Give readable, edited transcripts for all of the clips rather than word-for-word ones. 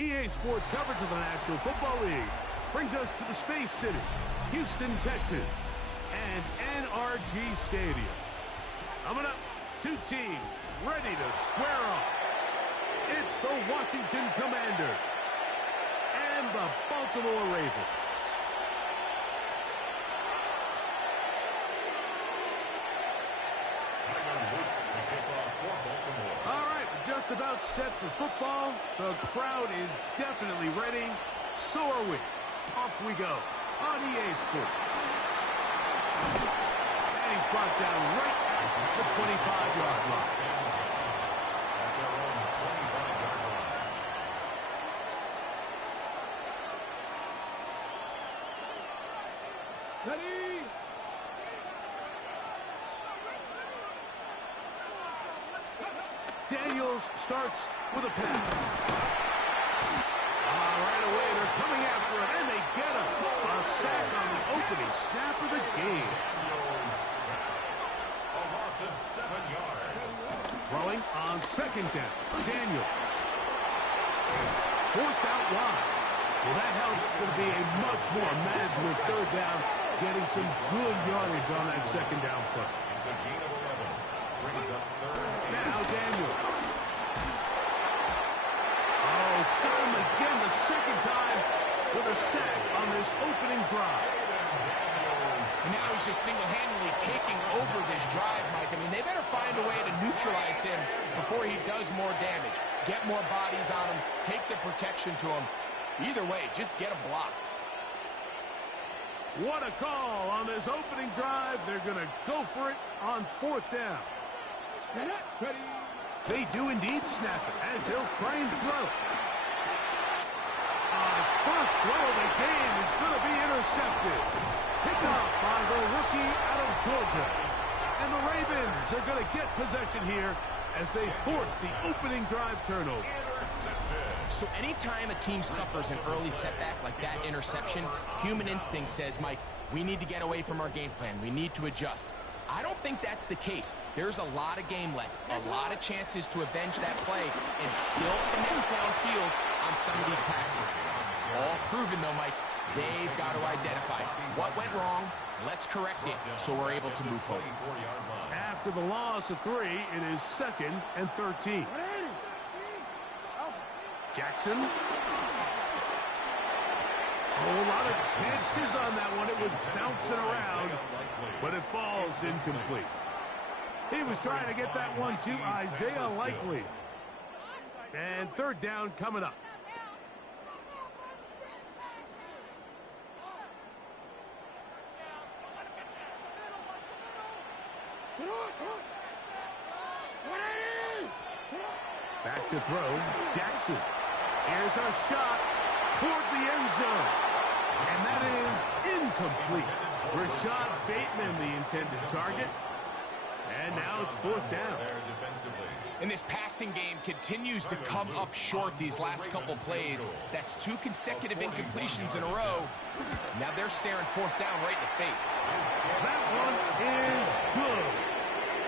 EA Sports coverage of the National Football League brings us to the Space City, Houston, Texas, and NRG Stadium. Coming up, two teams ready to square off. It's the Washington Commanders and the Baltimore Ravens. All right, just about set for football. The crowd is definitely ready. So are we. Off we go on EA Sports. And he's brought down right at the 25-yard line. Ready? Daniels starts with a pass. Right away, they're coming after him, and they get him. A sack on the opening snap of the game. A loss of 7 yards. Throwing on second down. Daniels. Forced out wide. Well, that helps. It's going to be a much more manageable third down, getting some good yardage on that second down play. It's a gain of 11. Brings up third. Now Daniels. Oh, got him again the second time with a sack on this opening drive. And now he's just single-handedly taking over this drive, Mike. I mean, they better find a way to neutralize him before he does more damage. Get more bodies on him, take the protection to him. Either way, just get him blocked. What a call on this opening drive. They're going to go for it on fourth down. They do indeed snap it as they'll try and throw. First throw of the game is going to be intercepted. Picked up by the rookie out of Georgia. And the Ravens are going to get possession here as they force the opening drive turnover. So anytime a team suffers an early setback like that interception, human instinct says, Mike, we need to get away from our game plan. We need to adjust. I don't think that's the case. There's a lot of game left, a lot of chances to avenge that play and still connect downfield on some of these passes. All proven, though, Mike. They've got to identify what went wrong. Let's correct it so we're able to move forward. After the loss of 3, it is 2nd and 13. Jackson. A whole lot of chances on that one. It was bouncing around, but it falls incomplete. He was trying to get that one to Isaiah Likely. And third down coming up. Back to throw, Jackson. Here's a shot toward the end zone. And that is incomplete. Rashad Bateman, the intended target. And now it's fourth down. And this passing game continues to come up short these last couple plays. That's 2 consecutive incompletions in a row. Now they're staring fourth down right in the face. That one is good.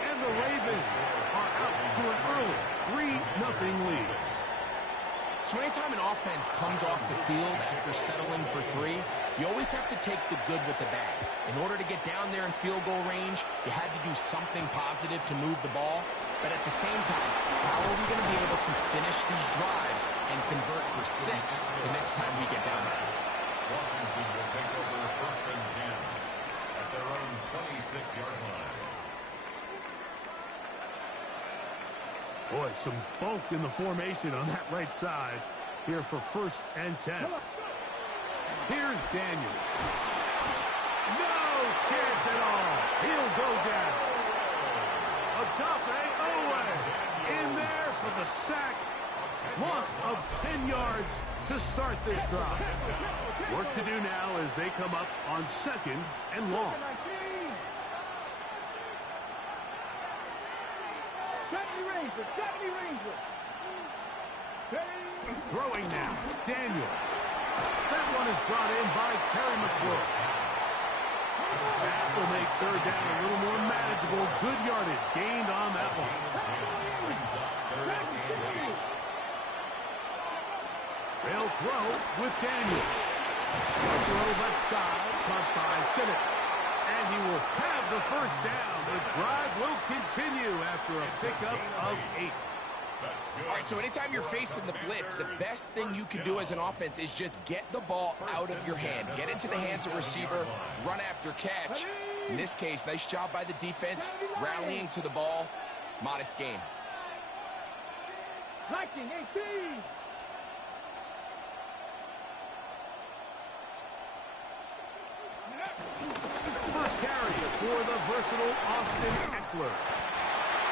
And the Ravens are out to an early 3-0 lead. So anytime an offense comes off the field after settling for 3, you always have to take the good with the bad. In order to get down there in field goal range, you had to do something positive to move the ball. But at the same time, how are we going to be able to finish these drives and convert for 6 the next time we get down there? Washington will take over first and 10 at their own 26-yard line. Boy, some bulk in the formation on that right side here for first and 10. Here's Daniel. No chance at all. He'll go down. Odafe Owe in there for the sack. Loss of 10 yards to start this drive. Work to do now as they come up on 2nd and long. Throwing now, Daniel. That one is brought in by Terry McLaurin. That will make third down a little more manageable. Good yardage gained on that one. They'll throw with Daniel. Throw left side, caught by Sinnott. And he will have the first down. The drive will continue after a pickup of 8. All right, so anytime you're facing the blitz, the best thing you can do as an offense is just get the ball out of your hand. Get into the hands of receiver, run after catch. In this case, nice job by the defense, rallying to the ball. Modest gain. Blocking 18. First carry for the versatile Austin Eckler.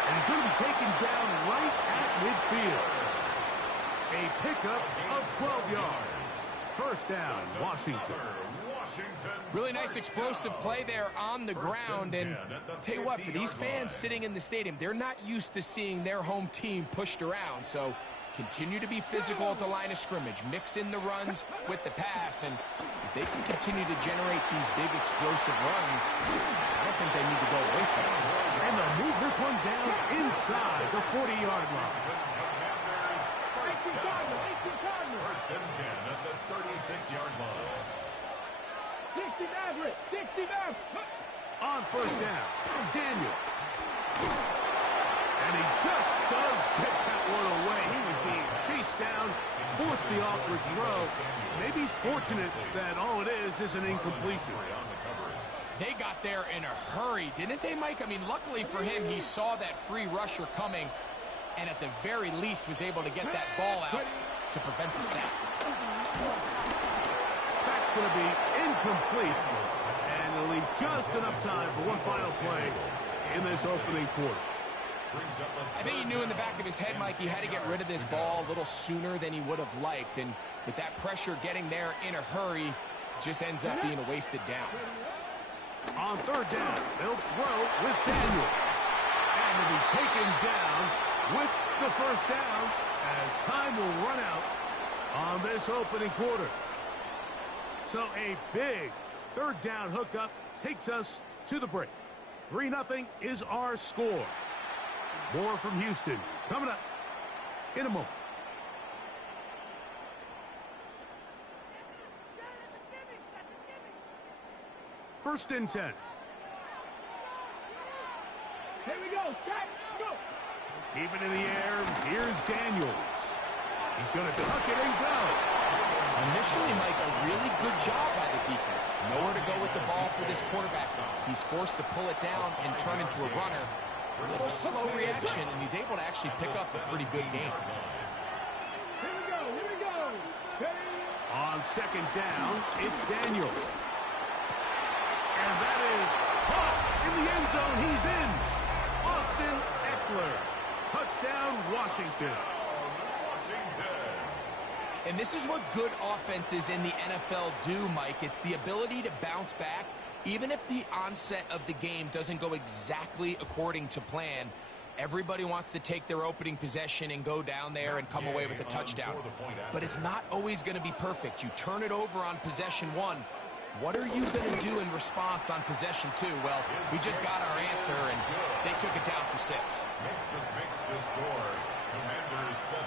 And he's going to be taken down right at midfield. A pickup of 12 yards. First down, Washington. Really nice explosive play there on the ground. And I'll tell you what, for these fans sitting in the stadium, they're not used to seeing their home team pushed around. So continue to be physical at the line of scrimmage. Mix in the runs with the pass. And if they can continue to generate these big explosive runs, I don't think they need to go away from it. And they'll move this one down inside the 40-yard line. First and 10 at the 36-yard line. On first down, Daniel. And he just does get that one away. He was being chased down, forced the awkward throw. Maybe he's fortunate that all it is an incompletion. They got there in a hurry, didn't they, Mike? I mean, luckily for him, he saw that free rusher coming, and at the very least was able to get that ball out to prevent the sack. That's going to be incomplete, and it'll leave just enough time for one final play in this opening quarter. I think he knew in the back of his head, Mike, he had to get rid of this ball a little sooner than he would have liked, and with that pressure getting there in a hurry, just ends up being a wasted down. On third down, they'll throw with Daniel. And he'll be taken down with the first down as time will run out on this opening quarter. So a big third down hookup takes us to the break. 3-0 is our score. More from Houston coming up in a moment. First and 10. Here we go. Let's go. Keep it in the air. Here's Daniels. He's going to tuck it and go. Initially, Mike, a really good job by the defense. Nowhere to go with the ball for this quarterback. He's forced to pull it down and turn into a runner. A little slow reaction, and he's able to actually pick up a pretty good game. Here we go. Here we go. Steady. On second down, it's Daniels. And that is caught in the end zone. He's in. Austin Eckler. Touchdown, Washington. And this is what good offenses in the NFL do, Mike. It's the ability to bounce back, even if the onset of the game doesn't go exactly according to plan. Everybody wants to take their opening possession and go down there and come away with a touchdown. But it's not always going to be perfect. You turn it over on possession one. What are you going to do in response on possession two? Well, we just got our answer, and they took it down for 6. Makes the score. Commanders 7,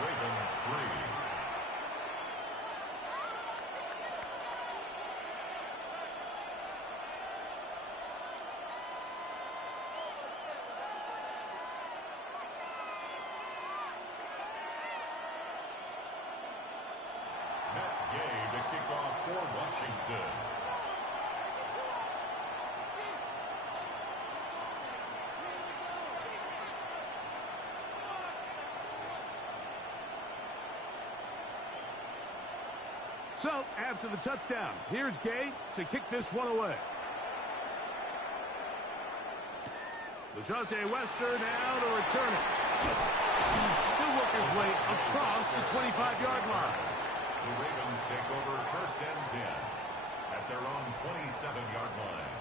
Ravens 3. To kick off for Washington. So, after the touchdown, here's Gay to kick this one away. LeJontay Wester now to return it. He'll work his way across the 25-yard line. The Ravens take over first and 10 at their own 27-yard line.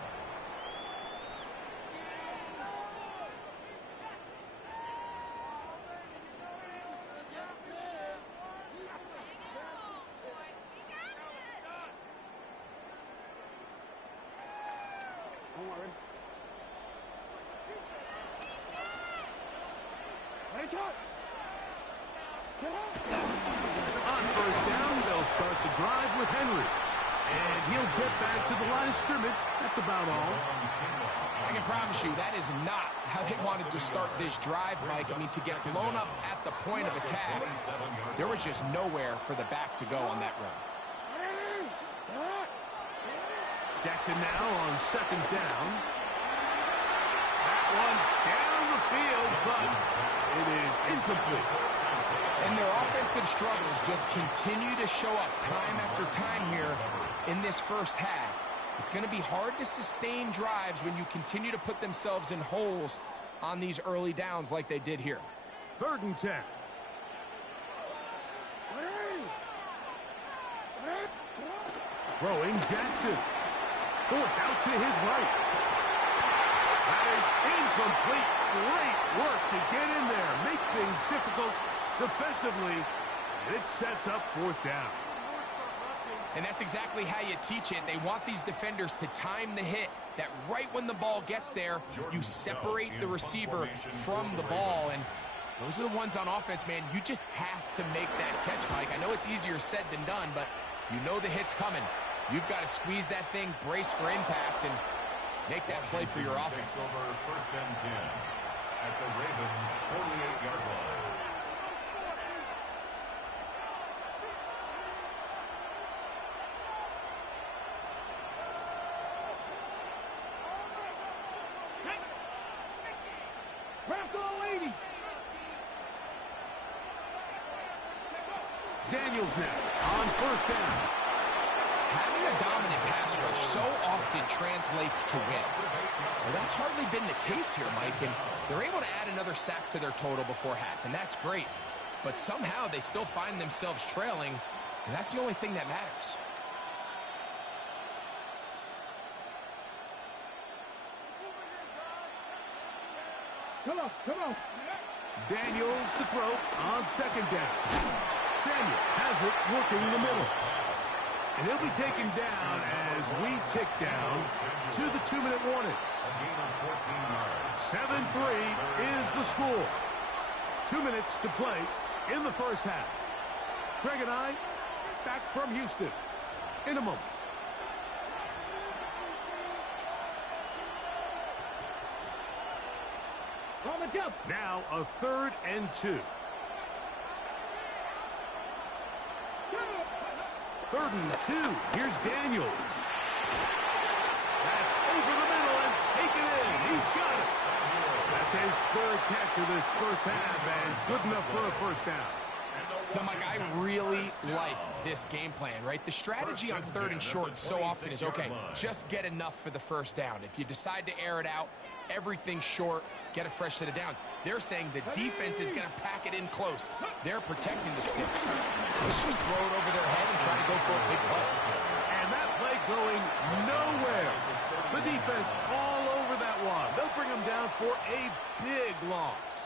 Don't worry. On first down, they'll start the drive with Henry. And he'll get back to the line of scrimmage. That's about all. I can promise you that is not how they wanted to start this drive, Mike. I mean, to get blown up at the point of attack, there was just nowhere for the back to go on that run. Jackson now on second down. That one down the field, but it is incomplete. And their offensive struggles just continue to show up time after time here in this first half. It's going to be hard to sustain drives when you continue to put themselves in holes on these early downs like they did here. 3rd and 10. Throwing Jackson. Forced out to his right. That is incomplete. Great work to get in there. Make things difficult defensively. And it sets up fourth down. And that's exactly how you teach it. They want these defenders to time the hit, that right when the ball gets there, you separate the receiver from the ball. And those are the ones on offense, man. You just have to make that catch, Mike. I know it's easier said than done, but you know the hit's coming. You've got to squeeze that thing, brace for impact, and make that play for your offense. Takes over first and 10 at the Ravens' 48-yard line. Daniels now on first down. Having a dominant pass rush so often translates to wins. Well, that's hardly been the case here, Mike, and they're able to add another sack to their total before half, and that's great. But somehow they still find themselves trailing, and that's the only thing that matters. Come on, come on. Daniels to throw on second down. Samuel has it working in the middle. And he'll be taken down as we tick down to the 2-minute warning. A gain of 14 yards. 7-3 is the score. 2 minutes to play in the first half. Greg and I back from Houston in a moment. Now a 3rd and 2. 3rd and 2. Here's Daniels. That's over the middle and taken in. He's got it. That's his 3rd catch of this first half and good enough for a first down. Now, Mike, I really like this game plan, right? The strategy on 3rd and short so often is, okay, just get enough for the first down. If you decide to air it out, everything short, get a fresh set of downs. They're saying the defense is going to pack it in close. They're protecting the sticks. Let's just throw it over their head and try to go for a big play. And that play going nowhere. The defense all over that one. They'll bring them down for a big loss.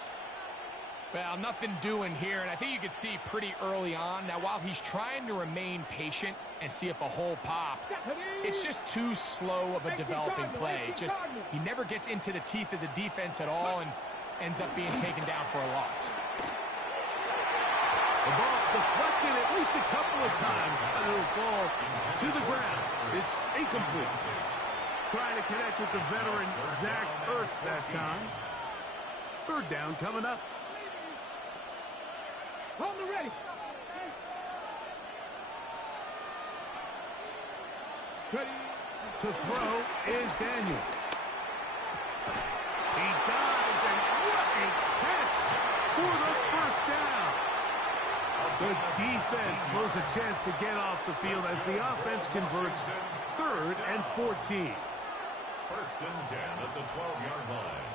Well, nothing doing here, and I think you can see pretty early on. Now, while he's trying to remain patient and see if a hole pops, it's just too slow of a developing play. He never gets into the teeth of the defense at all and ends up being taken down for a loss. The ball deflected at least a couple of times, and it'll fall to the ground. It's incomplete. Trying to connect with the veteran Zach Ertz that time. 3rd down coming up. On the ready. Ready. To throw is Daniels. He dives, and what a catch for the first down. The defense blows a chance to get off the field as the offense converts 3rd and 14. 1st and 10 at the 12-yard line.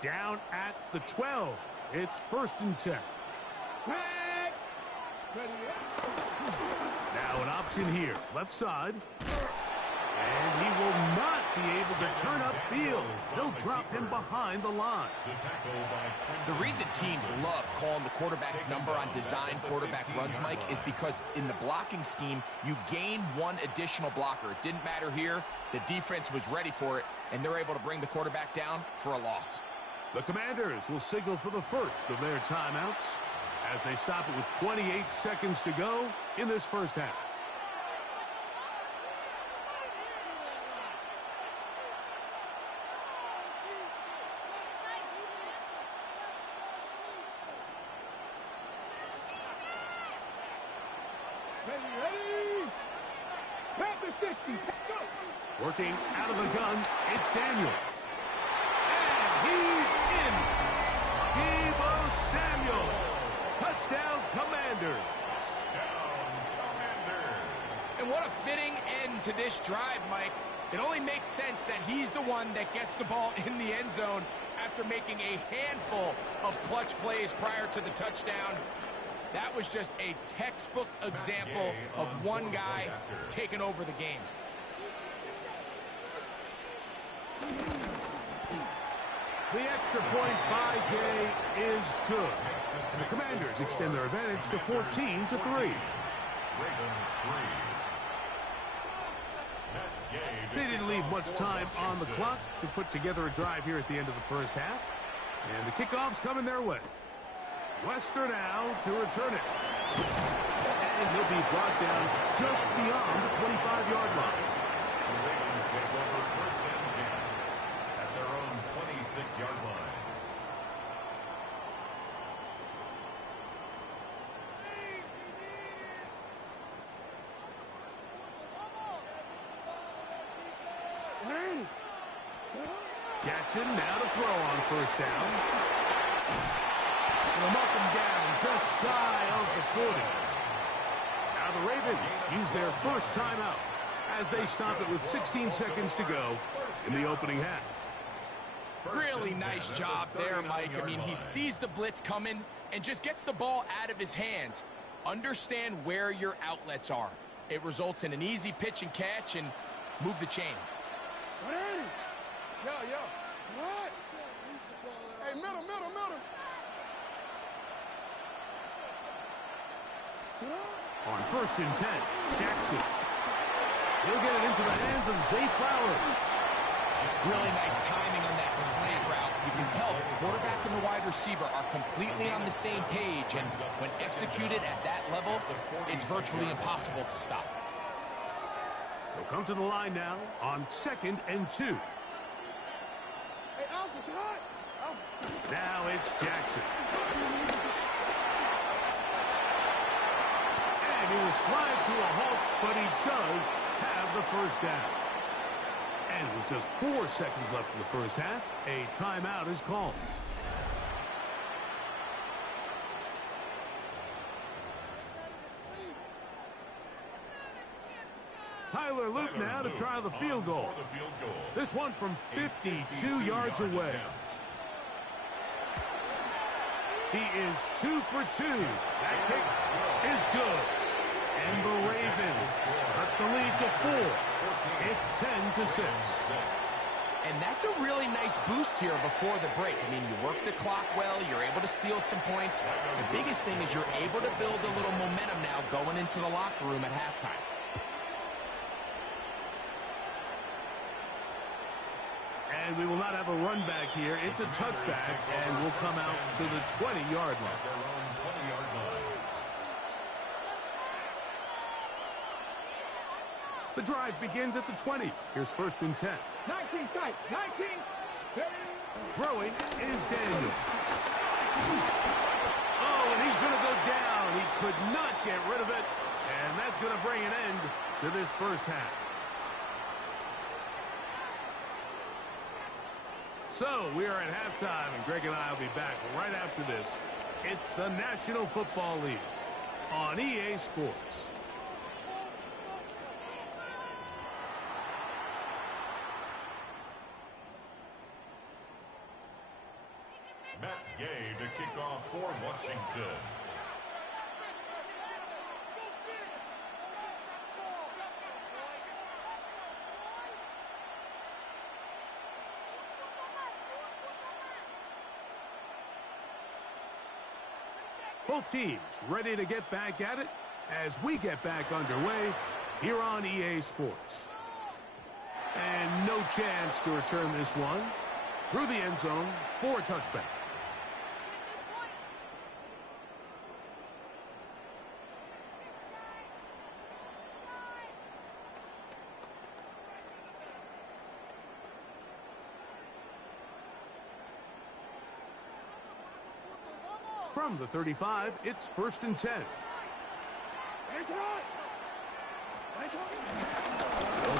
Down at the 12. It's 1st and 10. Now an option here. Left side. And he will not be able to turn upfield. They'll drop him behind the line. The reason teams love calling the quarterback's number on design quarterback runs, Mike, is because in the blocking scheme, you gain one additional blocker. It didn't matter here. The defense was ready for it, and they're able to bring the quarterback down for a loss. The Commanders will signal for the first of their timeouts as they stop it with 28 seconds to go in this first half. Ready. Panther 60. Working out of the gun, it's Daniels. He's in. Deebo Samuel. Touchdown, Commanders. And what a fitting end to this drive, Mike. It only makes sense that he's the one that gets the ball in the end zone after making a handful of clutch plays prior to the touchdown. That was just a textbook example of one guy taking over the game. The extra point by Gay is good. And the Commanders extend their advantage to 14-3. They didn't leave much time on the clock to put together a drive here at the end of the first half. And the kickoff's coming their way. Wester now to return it. And he'll be brought down just beyond the 25-yard line. The Ravens take over first and 10 at their own 26-yard line. Jackson now to throw on first down. They'll mark him down just shy of the 40. Now the Ravens use their first timeout as they stop it with 16 seconds to go in the opening half. Really nice job there, Mike. I mean, he sees the blitz coming and just gets the ball out of his hands. Understand where your outlets are. It results in an easy pitch and catch and move the chains. Yo. What? Hey, middle. On first and 10, Jackson. He'll get it into the hands of Zay Flowers. Really nice timing on that slant route. You can tell the quarterback and the wide receiver are completely on the same page, and when executed at that level, it's virtually impossible to stop. They'll come to the line now on 2nd and 2. Hey, Alpha, shot! Now it's Jackson. And he will slide to a halt, but he does have the first down. And with just 4 seconds left in the first half, a timeout is called. Tyler Luke now to try the field goal. This one from 52 yards away. He is 2 for 2. That kick is good. And the Ravens cut the lead to 4. It's 10-6. And that's a really nice boost here before the break. I mean, you work the clock well, you're able to steal some points. The biggest thing is you're able to build a little momentum now going into the locker room at halftime. And we will not have a run back here. It's a touchback, and we'll come out to the 20-yard line. The drive begins at the 20. Here's first and 10. 19 sight, 19. Throwing is Daniel. Oh, and he's going to go down. He could not get rid of it, and that's going to bring an end to this first half. So we are at halftime, and Greg and I will be back right after this. It's the National Football League on EA Sports. Matt Gay to kick off for Washington. Both teams ready to get back at it as we get back underway here on EA Sports. And no chance to return this one through the end zone for a touchback. From the 35, it's first and 10. They'll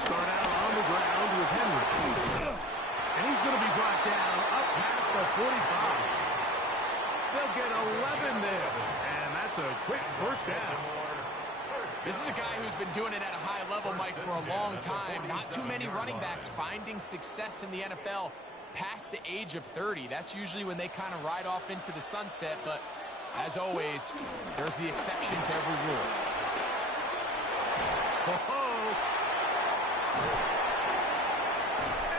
start out on the ground with Henry. And he's going to be brought down up past the 45. They'll get 11 there. And that's a quick first down. This is a guy who's been doing it at a high level, Mike, for a long time. Not too many running backs finding success in the NFL past the age of 30. That's usually when they kind of ride off into the sunset, but As always, there's the exception to every rule. Oh,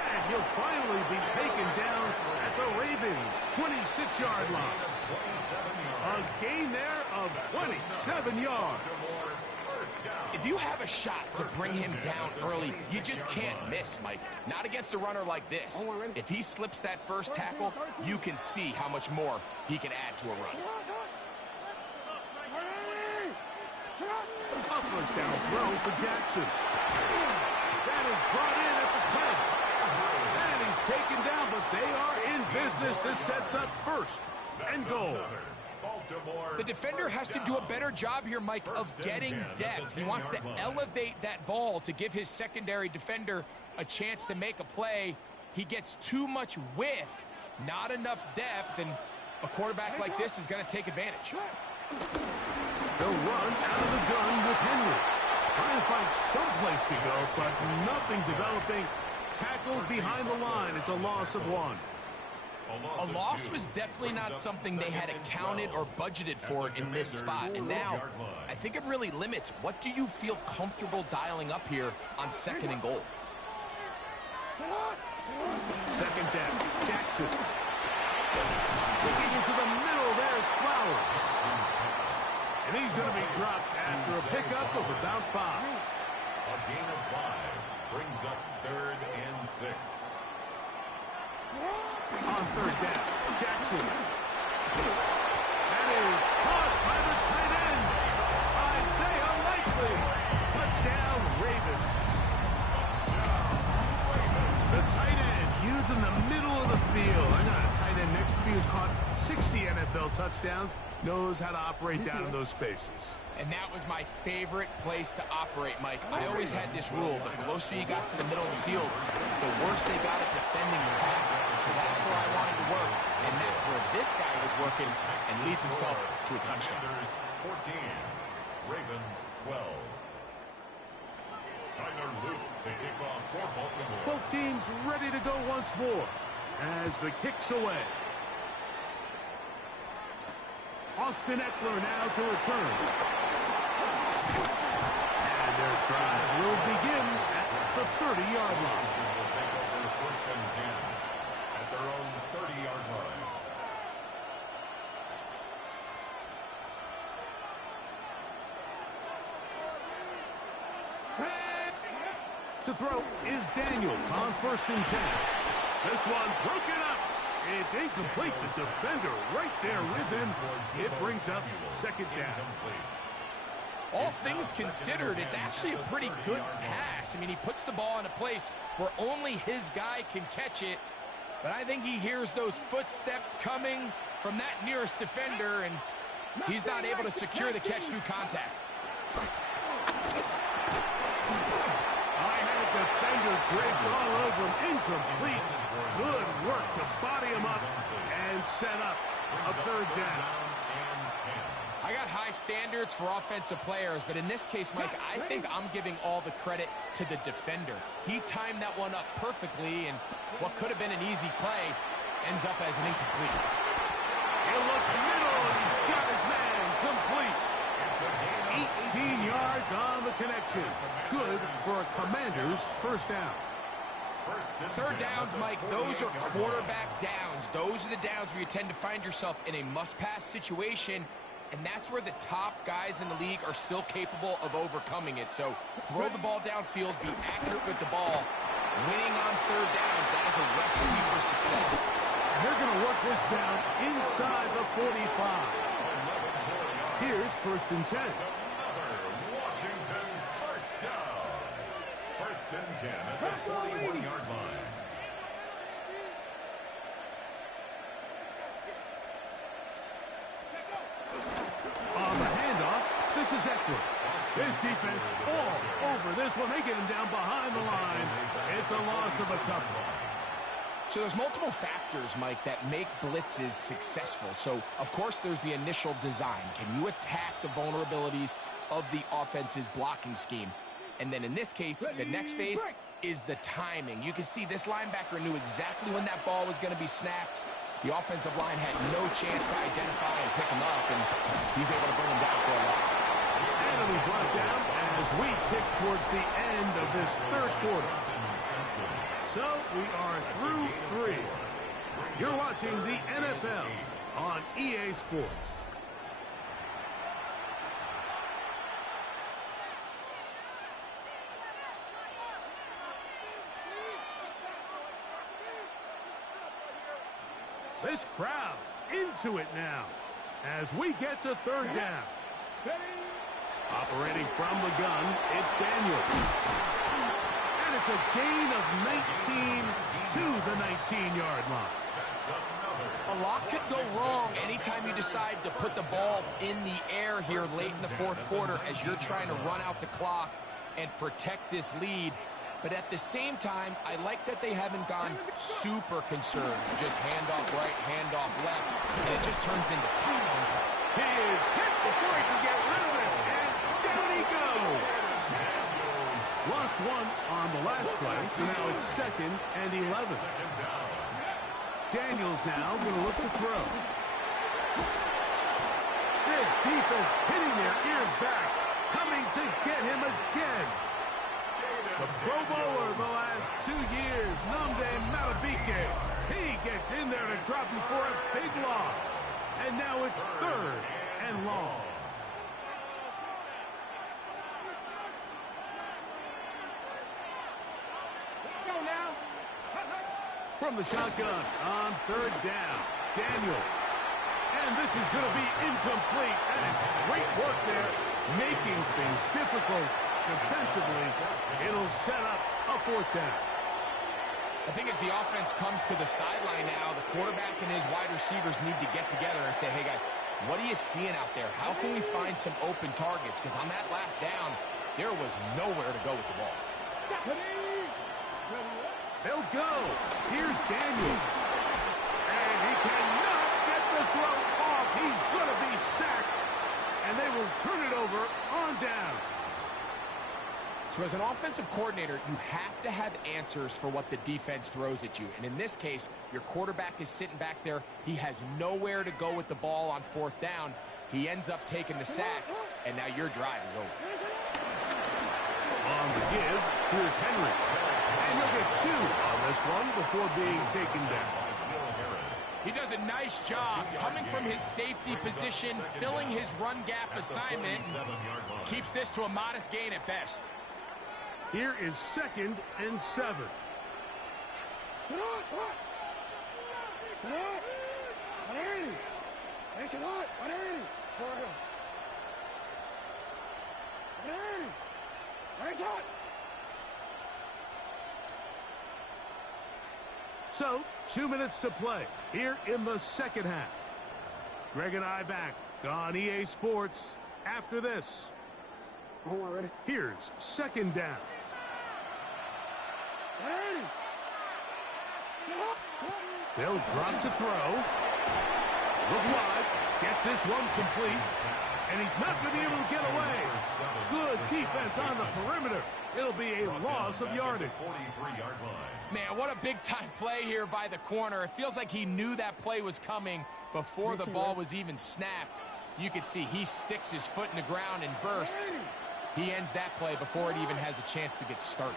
and he'll finally be taken down at the Ravens' 26-yard line. A gain there of 27 yards. If you have a shot to bring him down early, you just can't miss, Mike. Not against a runner like this. If he slips that first tackle, you can see how much more he can add to a run. A first down throw for Jackson. That is brought in at the 10. And he's taken down, but they are in business. This sets up first and goal. The defender has to do a better job here, Mike, of getting depth. He wants to elevate that ball to give his secondary defender a chance to make a play. He gets too much width, not enough depth, and a quarterback like this is going to take advantage. They'll run out of the gun with Henry. Trying to find some place to go, but nothing developing. Tackled behind the line. It's a loss of 1. A loss was definitely not something they had accounted or budgeted for in this spot. And now, I think it really limits what do you feel comfortable dialing up here on 2nd and goal. Second down, Jackson. Looking into the middle, there's Flowers. And he's going to be dropped after a pickup of about 5. A gain of 5 brings up 3rd and 6. On 3rd down, Jackson. That is caught by the tight end, Isaiah Likely. Touchdown, Ravens. The tight end using the middle of the field. I got a tight end next to me who's caught 60 NFL touchdowns, knows how to operate down in those spaces. And that was my favorite place to operate, Mike. I always had this rule: the closer you got to the middle of the field, the worse they got at defending the pass. So that's where I wanted to work, and that's where this guy was working and leads himself to a touchdown. 14, Ravens 12. Tyler Luke to kick off for Baltimore. Both teams ready to go once more as the kick's away. Austin Eckler now to return. And their drive will begin at the 30-yard line. Will take over 1st and 10 at their own 30-yard line. To throw is Daniels on 1st and 10. This one broken up. It's incomplete. The defender right there with him. It brings up 2nd down. All things considered, it's actually a pretty good pass. I mean, he puts the ball in a place where only his guy can catch it. But I think he hears those footsteps coming from that nearest defender, and he's not able to secure the catch through contact. Defender draped all over him. Incomplete. Good work to body him up and set up a 3rd down. I got high standards for offensive players, but in this case, Mike, I think I'm giving all the credit to the defender. He timed that one up perfectly, and what could have been an easy play ends up as an incomplete. He looks middle, and he's got his man complete. 18 yards on the connection. Good for a Commander's 1st down. 3rd downs, Mike, those are quarterback downs. Those are the downs where you tend to find yourself in a must-pass situation, and that's where the top guys in the league are still capable of overcoming it. So throw the ball downfield, be accurate with the ball. Winning on 3rd downs, that is a recipe for success. They're going to work this down inside the 45. Here's 1st and 10. Washington 1st down. 1st and 10 at the 41-yard line. On the handoff, this is Eckler. His defense all over this one. They get him down behind the line. It's a loss of a couple. So there's multiple factors, Mike, that make blitzes successful. So, of course, there's the initial design. Can you attack the vulnerabilities of the offense's blocking scheme? And then in this case, the next phase is the timing. You can see this linebacker knew exactly when that ball was going to be snapped. The offensive line had no chance to identify and pick him up, and he's able to bring him down for a loss. And it'll be brought down as we tick towards the end of this third quarter. So we are through 3. You're watching the NFL on EA Sports. This crowd into it now as we get to third down. Operating from the gun, it's Daniels. And it's a gain of 19 to the 19-yard line. A lot could go wrong anytime you decide to put the ball in the air here late in the fourth quarter as you're trying to run out the clock and protect this lead. But at the same time, I like that they haven't gone super concerned. Just handoff right, handoff left, and it just turns into tackling time. He is hit before he can get rid of it, and down he goes. Lost one on the last play, so now it's 2nd and 11. Daniels now going to look to throw. This defense hitting their ears back, coming to get him again. The Pro Bowler the last 2 years, Nnamdi Madubuike. He gets in there to drop him for a big loss. And now it's 3rd and long. Go now. From the shotgun on 3rd down, Daniels. And this is going to be incomplete. And it's great work there, making things difficult defensively. It'll set up a 4th down. I think as the offense comes to the sideline now, the quarterback and his wide receivers need to get together and say, hey, guys, what are you seeing out there? How can we find some open targets? Because on that last down, there was nowhere to go with the ball. They'll go. Here's Daniels. And he cannot get the throw off. He's going to be sacked. And they will turn it over on down. So as an offensive coordinator, you have to have answers for what the defense throws at you. And in this case, your quarterback is sitting back there. He has nowhere to go with the ball on 4th down. He ends up taking the sack, and now your drive is over. On the give, here's Henry. And he'll get 2 on this one before being taken down. He does a nice job coming from his safety position, filling his run gap assignment, keeps this to a modest gain at best. Here is 2nd and 7. So, 2 minutes to play here in the second half. Greg and I back on EA Sports after this. Here's 2nd down. They'll drop to throw. Look wide. Get this one complete. And he's not going to be able to get away. Good defense on the perimeter. It'll be a loss of yardage. Man, what a big-time play here by the corner. It feels like he knew that play was coming before the ball was even snapped. You can see he sticks his foot in the ground and bursts. He ends that play before it even has a chance to get started.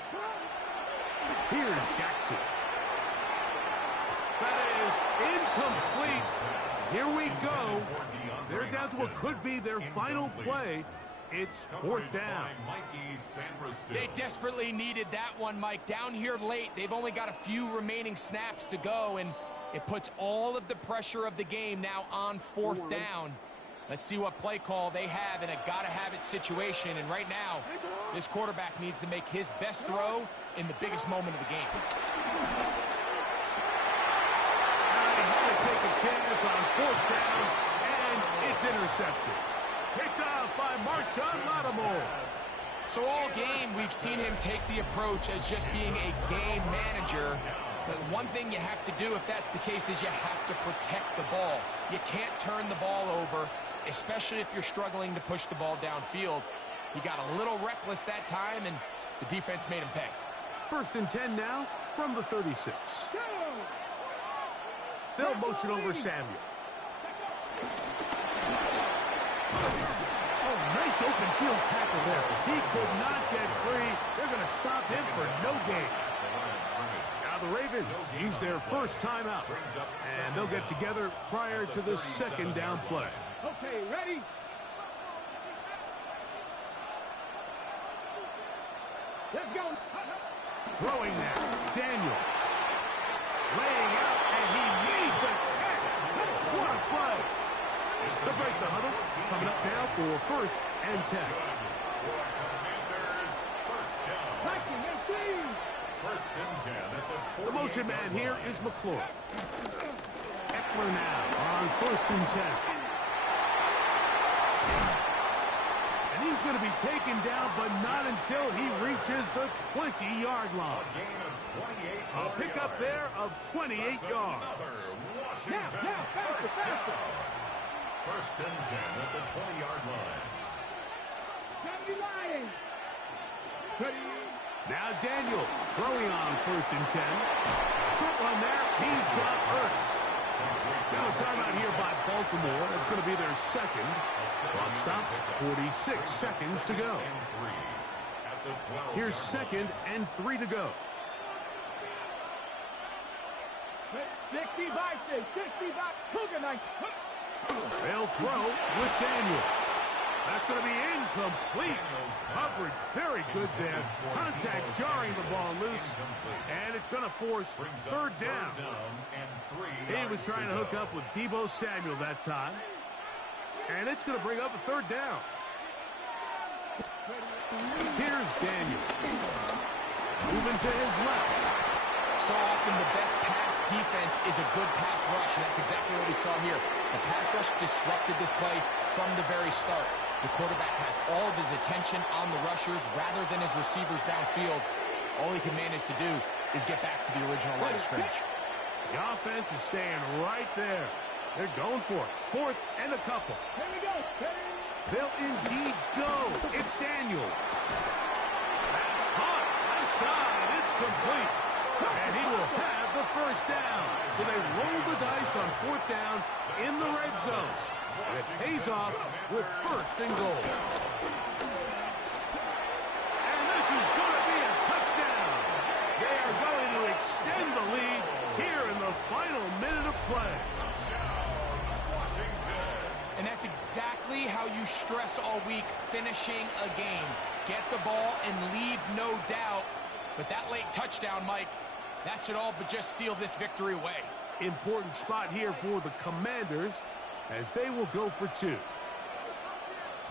Here's Jackson. That is incomplete. Here we go. They're down to what could be their final play. It's 4th down. They desperately needed that one, Mike. Down here late, they've only got a few remaining snaps to go, and it puts all of the pressure of the game now on 4th down. Let's see what play call they have in a gotta-have-it situation. And right now, this quarterback needs to make his best throw in the biggest moment of the game. They had to take a chance on 4th down, and it's intercepted. Picked off by Marshawn Lattimore. So all game, we've seen him take the approach as just being a game manager. But one thing you have to do if that's the case is you have to protect the ball. You can't turn the ball over, especially if you're struggling to push the ball downfield. He got a little reckless that time, and the defense made him pay. 1st and 10 now from the 36. They'll motion over Samuel. Oh, nice open field tackle there. He could not get free. They're going to stop him for no gain. Now the Ravens use their first timeout, and they'll get together prior to the second down play. Okay, ready? Let's go. Throwing now, Daniel. Laying out, and he made the catch. What a play. They'll break the huddle. Coming up now for first and 10. First and 10 at the The motion man here is McClure. Eckler now on first and 10. And he's going to be taken down, but not until he reaches the 20-yard line. A pickup there of 28 yards. Now, faster. First and 10 at the 20-yard line. Now Daniel throwing on first and 10. Short one there. He's got Ertz. Now a timeout here by Baltimore. That's going to be their second. Clock stops. 46 seconds to go. Here's second and 3 to go. 65. Cougar nice. They'll throw with Daniel. That's going to be incomplete. Coverage very good there. Contact jarring the ball loose. And it's going to force third down. He was trying to hook up with Deebo Samuel that time. And it's going to bring up a third down. Here's Daniel. Moving to his left. So often the best pass defense is a good pass rush, and that's exactly what we saw here. The pass rush disrupted this play from the very start. The quarterback has all of his attention on the rushers rather than his receivers downfield. All he can manage to do is get back to the original line of scrimmage. The offense is staying right there. They're going for it. Fourth and a couple. Here we go. They'll indeed go. It's Daniels. That's caught. Left side. It's complete. And he will have the first down. So they roll the dice on fourth down in the red zone. And it pays off with first and goal. And this is going to be a touchdown. They are going to extend the lead here in the final minute of play. And that's exactly how you stress all week, finishing a game. Get the ball and leave no doubt. But that late touchdown, Mike, that should all but just seal this victory away. Important spot here for the Commanders as they will go for two.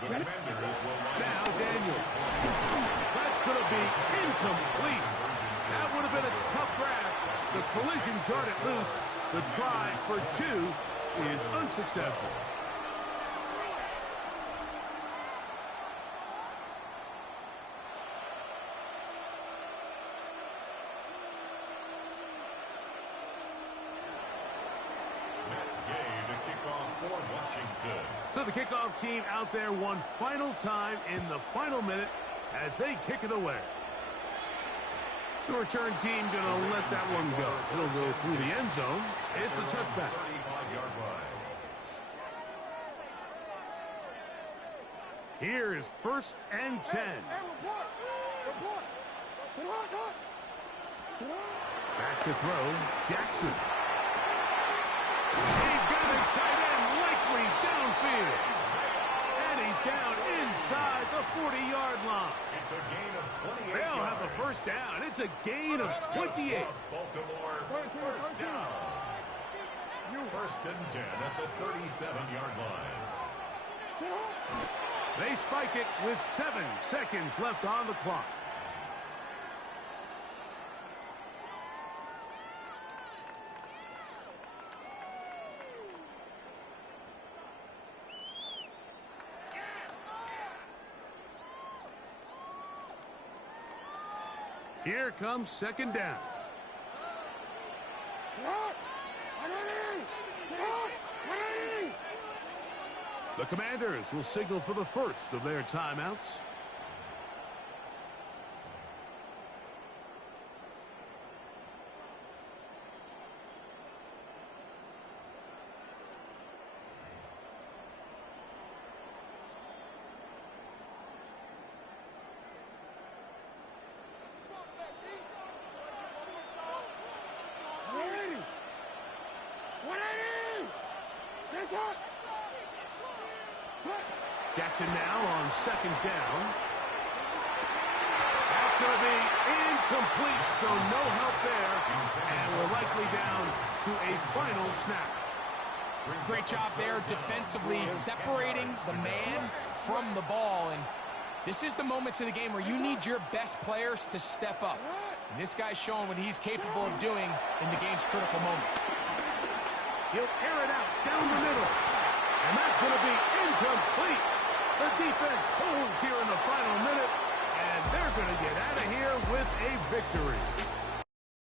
Now Daniel. That's going to be incomplete. That would have been a tough grab. The collision jarred it loose. The try for two is unsuccessful. So the kickoff team out there one final time in the final minute as they kick it away. The return team going to let that one go. It'll go through the end zone. It's a touchback. Here is first and 10. Back to throw, Jackson. He's got his tight end likely downfield. And he's down inside the 40-yard line. It's a gain of 28 They'll have a first down. It's a gain of 28. Baltimore, first down. First and 10 at the 37-yard line. They spike it with 7 seconds left on the clock. Here comes second down. The Commanders will signal for the first of their timeouts. Jackson now on second down. That's going to be incomplete, so no help there. And we're likely down to a final snap. Great job there defensively, separating the man from the ball. And this is the moments in the game where you need your best players to step up. And this guy's showing what he's capable of doing in the game's critical moment. He'll air it out down the middle. And that's going to be incomplete. The defense holds here in the final minute. And they're going to get out of here with a victory.